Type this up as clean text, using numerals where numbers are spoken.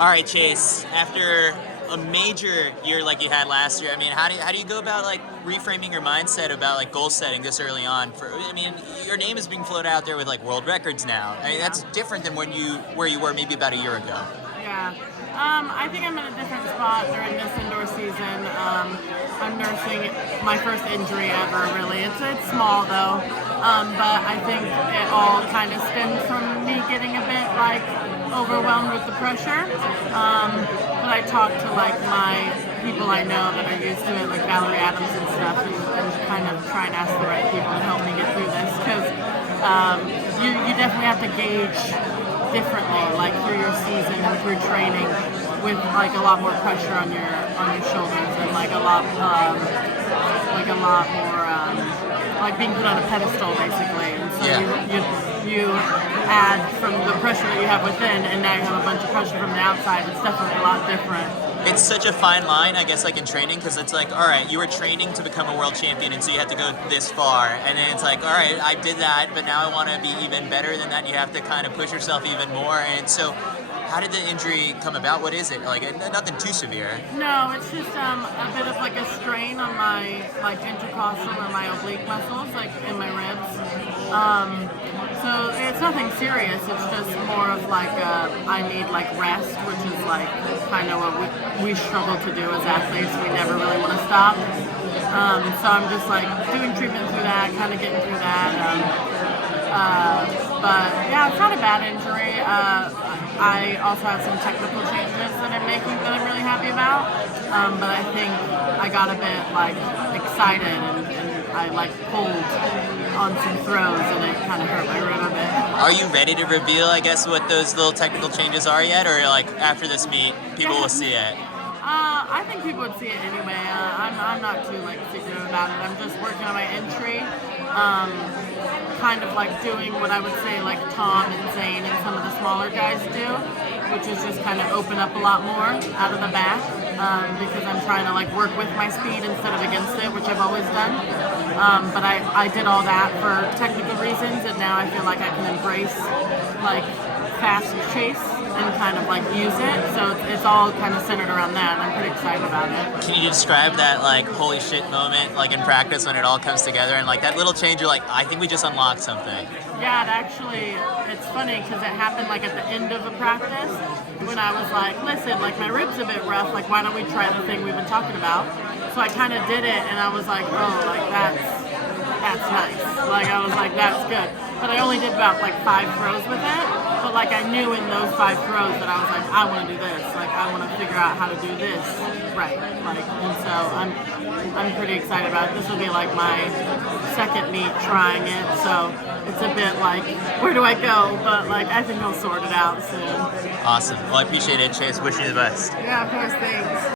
All right, Chase. After a major year like you had last year, I mean, how do you go about like reframing your mindset about like goal setting this early on? I mean, your name is being floated out there with like world records now. I mean, that's different than where you were maybe about a year ago. Yeah. I think I'm in a different spot during this indoor season. I'm nursing my first injury ever, really. It's small, though. But I think it all kind of stems from me getting a bit, like, overwhelmed with the pressure. But I talk to, like, my people I know that are used to it, like Valerie Adams and stuff, and kind of try and ask the right people to help me get through this. Because you definitely have to gauge differently, like through your season and through training, with like a lot more pressure on your shoulders and like a lot more like being put on a pedestal basically. And so you add from the pressure that you have within, and now you have a bunch of pressure from the outside. It's definitely a lot different. It's such a fine line, I guess, like in training, because it's like, all right, you were training to become a world champion, and so you had to go this far, and then it's like, all right, I did that, but now I want to be even better than that, and you have to kind of push yourself even more. And so how did the injury come about? What is it? Like, nothing too severe. No, it's just a bit of like a strain on my like intercostal or my oblique muscles, like in my ribs. So it's nothing serious. It's just more of like I need like rest, which is like kind of what we struggle to do as athletes. We never really want to stop. So I'm just like doing treatment through that, kind of getting through that. But yeah, it's not a bad injury. I also have some technical changes that I'm making that I'm really happy about. But I think I got a bit like excited and I like pulled on some throws and it kind of hurt my rib a bit. Are you ready to reveal, I guess, what those little technical changes are yet? Or like after this meet, people will see it? I think people would see it anyway. I'm not too like secretive about it. I'm just working on my entry. Kind of like doing what I would say like Tom and Zane and some of the smaller guys do, which is just kind of open up a lot more out of the back, because I'm trying to like work with my speed instead of against it, which I've always done. But I did all that for technical reasons, and now I feel like I can embrace like fast chase and kind of like use it. So it's all kind of centered around that, and I'm pretty excited about it. Can you describe that like holy shit moment, like in practice when it all comes together and like that little change? You're like, I think we just unlocked something. Yeah, it's funny because it happened like at the end of a practice when I was like, listen, like my rib's a bit rough, like why don't we try the thing we've been talking about? So I kind of did it, and I was like, oh, like that's nice. Like I was like, that's good. But I only did about like 5 throws with it. But like I knew in those 5 throws that I was like, I want to do this. Like I want to figure out how to do this right. Like, and so I'm pretty excited about it. This will be like my second meet trying it. So it's a bit like, where do I go? But like I think I'll sort it out soon. Awesome. Well, I appreciate it, Chase. Wish you the best. Yeah, of course. Thanks.